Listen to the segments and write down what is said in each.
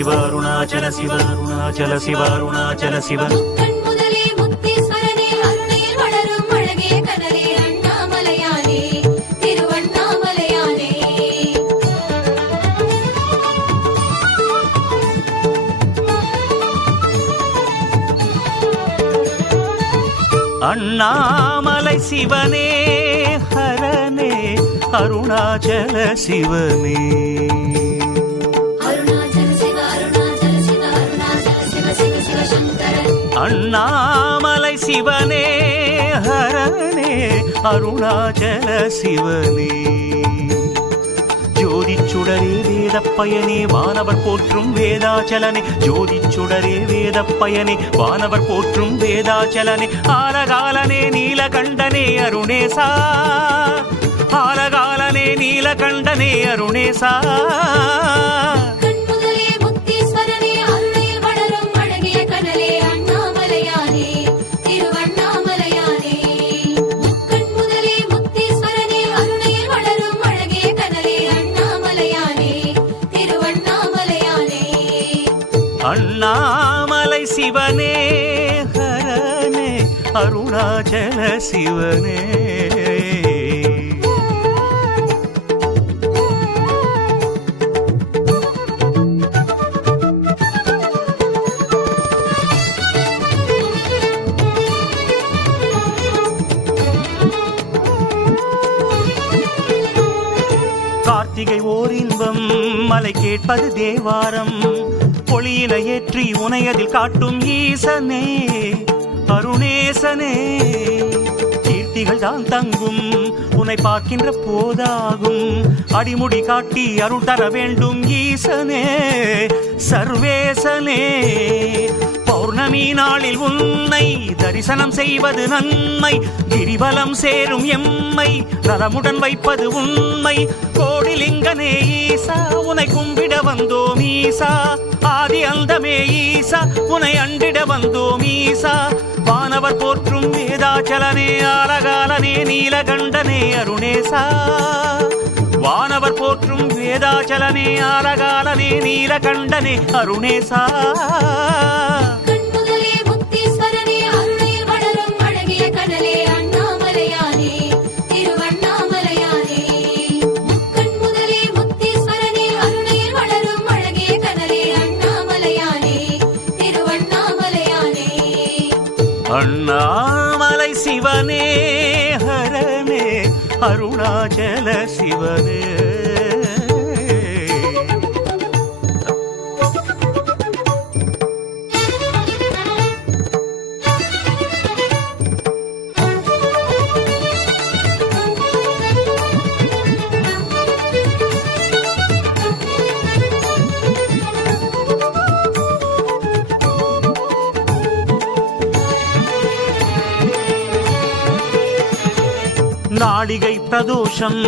சிவ அருணாச்சல சிவ அருணாச்சல சிவ அருணாச்சல சிவ அண்ணாமலை சிவனே ஹரனே அருணாச்சல சிவனே அண்ணாமலை சிவனே ஹரனே அருணாச்சல சிவனே ஜோதிச்சுடரே வேதப்பயனே வானவர் போற்றும் வேதாச்சலனே ஜோதிச்சுடரே வேதப்பயனே வானவர் போற்றும் வேதாச்சலனே ஆலகாலனே நீலகண்டனே அருணேசா ஆலகாலனே நீலகண்டனே அருணேசா அண்ணாமலை சிவனே ஹரனே அருணாச்சல சிவனே கார்த்திகை ஓர் இன்பம் மலை கேட்பது தேவாரம் பொழியினை ஏற்றி உனையதில் காட்டும் ஈசனே அருணேசனே கீர்த்திகள் தான் தங்கும் உன்னை பார்க்கின்ற போதாகும் அடிமுடி காட்டி அருள் தர வேண்டும் ஈசனே சர்வேசனே பௌர்ணமி நாளில் உன்னை தரிசனம் செய்வது நன்மை கிரிவலம் சேரும் எம்மை நலமுடன் வைப்பது உண்மை கோடிலிங்கனே ஈசா உனை கும்பிட வந்தோம் ஈசா ஆதி அந்தமே ஈசா உனை அண்டிட வந்தோம் ஈசா வானவர் போற்றும் வேதாச்சலனே ஆலகாலனே நீலகண்டனே அருணேசா வானவர் போற்றும் வேதாச்சலனே ஆலகாலனே நீலகண்டனே அருணேசா அண்ணாமலை சிவனே ஹரனே அருணாச்சல சிவனே நாளிகை பிரதோஷம்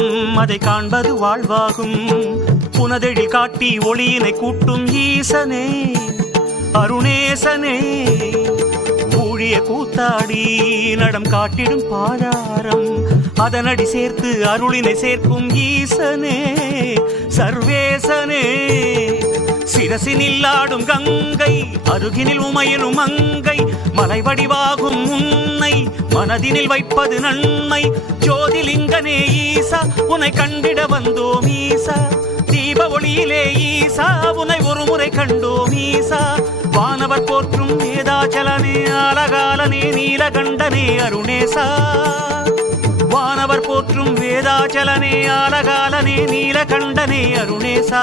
அதை காண்பது வாழ்வாகும் புனதெழி காட்டி ஒளியினை கூட்டும் ஈசனே அருணேசனே ஊழிய கூத்தாடி நடம் காட்டிடும் பாதாரம் அதனடி சேர்த்து அருளினை சேர்க்கும் ஈசனே சர்வேசனே சிரசினில் ஆடும் கங்கை அருகினில் உமையிலும் மங்கை மலை வடிவாகும் உன்னை மனதினில் வைப்பது நன்மை ஜோதிலிங்கனே ஈசா உனை கண்டிட வந்தோம் ஈசா தீப ஒளியிலே ஈசா உனை ஒரு முறை கண்டோம் ஈசா வானவர் போற்றும் வேதாச்சலனே ஆலகாலனே நீலகண்டனே அருணேசா வானவர் போற்றும் வேதாச்சலனே ஆலகாலனே நீலகண்டனே அருணேசா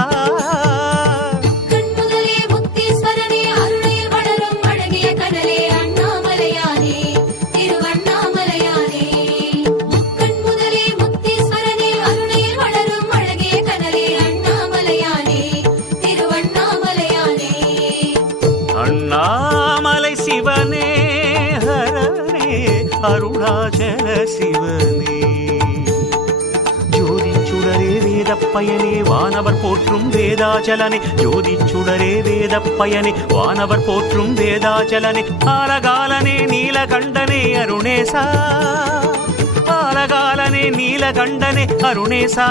அண்ணாமலை சிவனே ஹரனே அருணாச்சல சிவனே ஜோதிச்சுடரே வேதப்பயனே வானவர் போற்றும் வேதாச்சலனே ஜோதிச்சுடரே வேதப்பயனே வானவர் போற்றும் வேதாச்சலனே ஆலகாலனே நீலகண்டனே அருணேசா ஆலகாலனே நீலகண்டனே அருணேசா